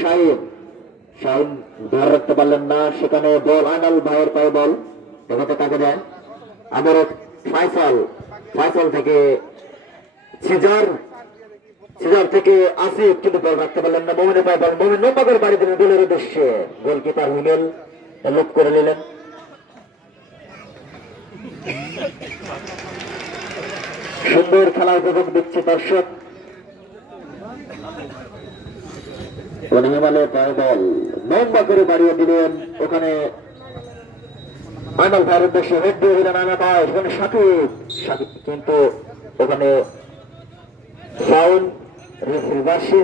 শাহিন শাহিন ধরে রাখতে পারলেন না, সেখানে বল আনাল ভাইয়ের পায়ে বল দেখাতে তাকে দেয়। আবার ফয়সাল, ফয়সাল থেকে সিজার, সিজার থেকে আসিফ, কিন্তু বল রাখতে পারলেন না। মোমিনের পায়ে বল, মোমিন লম্বা করে বাড়ি দিলেন গোলের উদ্দেশ্যে, গোলকিপার হিমেল লুপ করে নিলেন। সুন্দর খেলা উপভোগ দিচ্ছে দর্শক। হিমালয়ের পায়ে বল লম্বা করে বাড়িয়ে দিলেন, ওখানে আইনাল ভাইয়ের উদ্দেশ্যে হেড দিয়ে দিলেন আইনাল ভাই, সেখানে সাকিব, সাকিব কিন্তু ওখানে ফাউল, রেফারি বাসে।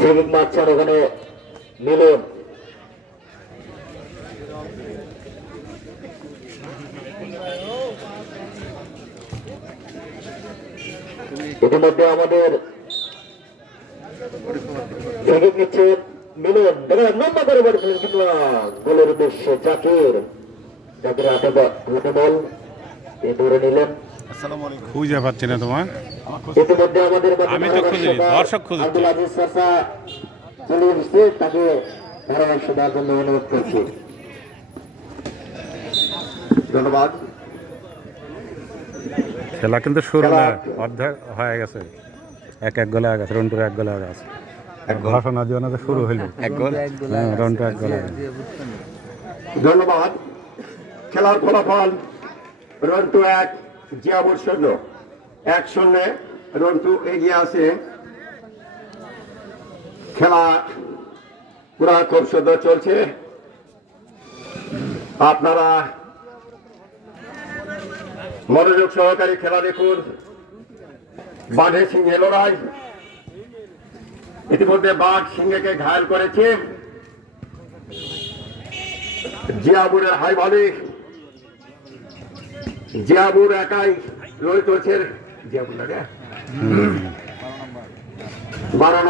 সেভিং মারছেন ওখানে মিলন। ইতিমধ্যে আমাদের নিচ্ছে মিলন, লম্বা করে বাড়িছিলেন কিন্তু গোলের উদ্দেশ্যে জাকির, জাকির হাতে বল ধরে নিলেন। খুঁজে পাচ্ছি না তোমার, ইতিমধ্যে আমাদের আমি তো খুঁজি, দর্শক খুঁজছে। আব্দুল আজিজ চাচা চলে এসেছে, তাকে ধারাভাষ্য দেওয়ার জন্য অনুরোধ করছি। ধন্যবাদ। খেলা কিন্তু শুরু না, অর্ধেক হয়ে গেছে, এক গোলে হয়ে গেছে, রন্টুর এক গোলে হয়ে গেছে। ঘোষণা দিয়ে না শুরু হইল, রন্টু এক গোলে। ধন্যবাদ। খেলার ফলাফল রন্টু 1 জিয়াবুর 0, 1-0 রন্টু এগিয়ে আছে। খেলা পুরা খুব সুন্দর চলছে। আপনারা মনোযোগ সহকারে খেলা দেখুন। বাঘে সিংহে লড়াই, ইতিমধ্যে বাঘ সিংহকে ঘায়ল করেছে। জিয়াবুরের হাই ভলি, জিয়াবুর একাই লড়ে চলছে। জিয়াবুর লাগে 12 নম্বর